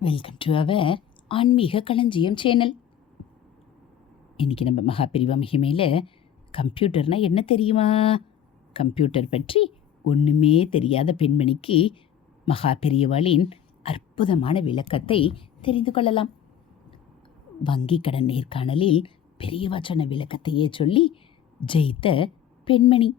Welcome to our ஆன்மீக களஞ்சியம் channel இன்றைக்கி நம்ம மகாபிரிவா மகிமையில் கம்ப்யூட்டர்னால் என்ன தெரியுமா? கம்ப்யூட்டர் பற்றி ஒன்றுமே தெரியாத பெண்மணிக்கு மகா பெரியவாளின் அற்புதமான விளக்கத்தை தெரிந்து கொள்ளலாம். வங்கி கடன் நேர்காணலில் பெரியவா சொன்ன விளக்கத்தையே சொல்லி ஜெயித்த பெண்மணி.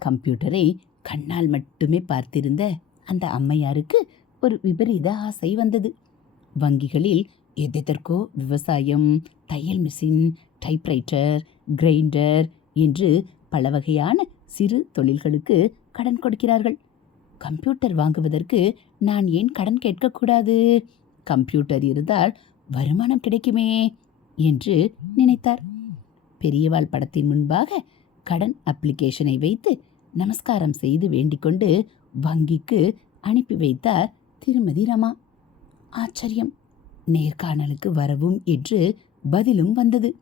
கம்ப்யூட்டரை கண்ணால் மட்டுமே பார்த்திருந்த அந்த அம்மையாருக்கு ஒரு விபரீத ஆசை வந்தது. வங்கிகளில் எதெதற்கோ விவசாயம் தையல் மிஷின் டைப்ரைட்டர் கிரைண்டர் என்று பல வகையான சிறு தொழில்களுக்கு கடன் கொடுக்கிறார்கள். கம்ப்யூட்டர் வாங்குவதற்கு நான் ஏன் கடன் கேட்கக்கூடாது? கம்ப்யூட்டர் இருந்தால் வருமானம் கிடைக்குமே என்று நினைத்தார். பெரியவாள் படத்தின் முன்பாக கடன் அப்ளிகேஷனை வைத்து நமஸ்காரம் செய்து வேண்டிக்கொண்டு வங்கிக்கு அனுப்பி வைத்தார் திருமதி ரமா. ஆச்சரியம். நேர்காணலுக்கு வரவும் என்று பதிலும் வந்தது.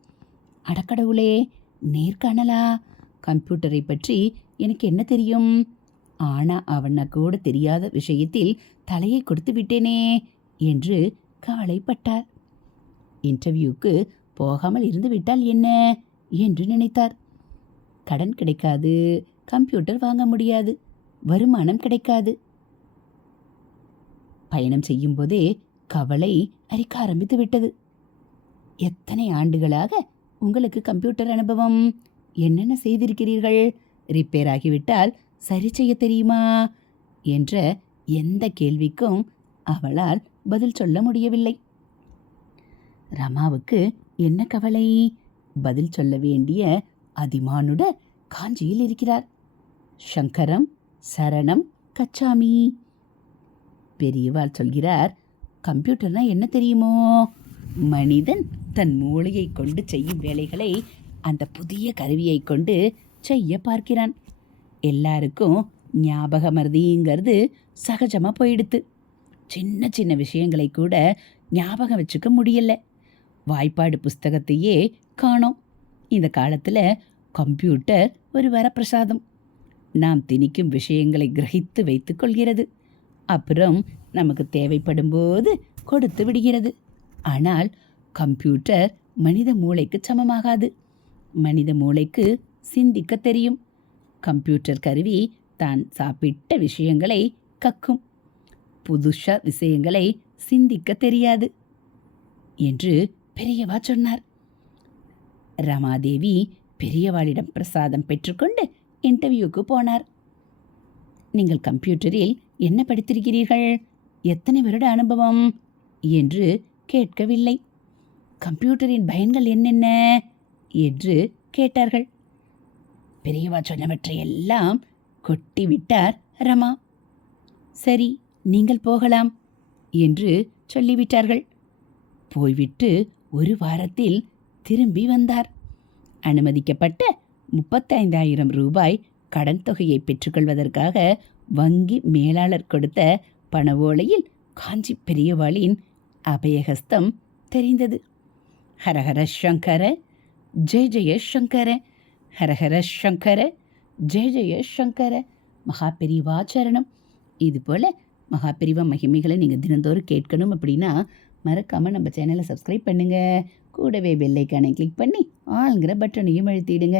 அடக்கடவுளே நேர்காணலா? கம்ப்யூட்டரை பற்றி எனக்கு என்ன தெரியும்? ஆனா அவன கூட தெரியாத விஷயத்தில் தலையை கொடுத்து விட்டேனே என்று கவலைப்பட்டார் இன்டர்வியூக்கு போகாமல் இருந்து விட்டால் என்ன? என்று நினைத்தார். கடன் கிடைக்காது கம்ப்யூட்டர் வாங்க முடியாது வருமானம் கிடைக்காது. பயணம் செய்யும்போதே கவலை அரிக்க ஆரம்பித்து விட்டது. எத்தனை ஆண்டுகளாக உங்களுக்கு கம்ப்யூட்டர் அனுபவம்? என்னென்ன செய்திருக்கிறீர்கள்? ரிப்பேர் ஆகிவிட்டால் சரி செய்ய தெரியுமா? என்ற எந்த கேள்விக்கும் அவளால் பதில் சொல்ல முடியவில்லை. ரமாவுக்கு என்ன கவலை? பதில் சொல்ல வேண்டிய அதிமானுட காஞ்சியில் இருக்கிறார். சங்கரம் சரணம் கச்சாமி. பெரியவாள் சொல்கிறார் கம்ப்யூட்டர்னா என்ன தெரியுமோ? மனிதன் தன் மூளையை கொண்டு செய்யும் வேலைகளை அந்த புதிய கருவியை கொண்டு செய்ய பார்க்கிறான். எல்லாருக்கும் ஞாபக மருதிங்கிறது சகஜமாக போயிடுத்து. சின்ன சின்ன விஷயங்களை கூட ஞாபகம் வச்சுக்க முடியல. வாய்ப்பாடு புஸ்தகத்தையே காணோம். இந்த காலத்தில் கம்ப்யூட்டர் ஒரு வரப்பிரசாதம். நாம் திணிக்கும் விஷயங்களை கிரகித்து வைத்துக்கொள்கிறது கொள்கிறது. அப்புறம் நமக்கு தேவைப்படும் போது கொடுத்து விடுகிறது. ஆனால் கம்ப்யூட்டர் மனித மூளைக்கு சமமாகாது. மனித மூளைக்கு சிந்திக்க தெரியும். கம்ப்யூட்டர் கருவி தான் சாப்பிட்ட விஷயங்களை கக்கும். புதுசாக விஷயங்களை சிந்திக்க தெரியாது என்று பெரியவா சொன்னார். ரமாதேவி பெரியவாளிடம் பிரசாதம் பெற்றுக்கொண்டு இன்டர்வியூக்கு போனார். நீங்கள் கம்ப்யூட்டரில் என்ன படித்திருக்கிறீர்கள்? எத்தனை வருட அனுபவம்? என்று கேட்கவில்லை. கம்ப்யூட்டரின் பயன்கள் என்னென்ன? என்று கேட்டார்கள். பெரியவா சொன்னவற்றை எல்லாம் கொட்டி விட்டார் ரமா. சரி நீங்கள் போகலாம் என்று சொல்லிவிட்டார்கள். போய்விட்டு ஒரு வாரத்தில் திரும்பி வந்தார். அனுமதிக்கப்பட்ட முப்பத்தைந்தாயிரம் ரூபாய் கடன் தொகையை பெற்றுக்கொள்வதற்காக வங்கி மேலாளர் கொடுத்த பண ஓலையில் காஞ்சி பெரியவாளின் அபயஹஸ்தம் தெரிந்தது. ஹரஹர சங்கர ஜெய ஜெய சங்கர ஹரஹர சங்கர ஜெய ஜெய சங்கர. மகா பெரிவாச்சரணம் இது போல் மகா பெரிவா மகிமைகளை நீங்கள் தினந்தோறும் கேட்கணும் அப்படின்னா மறக்காமல் நம்ம சேனலை சப்ஸ்கிரைப் பண்ணுங்கள் கூடவே பெல்லைக்கானை கிளிக் பண்ணி ஆளுங்கிற பட்டனையும் அழுத்திடுங்க.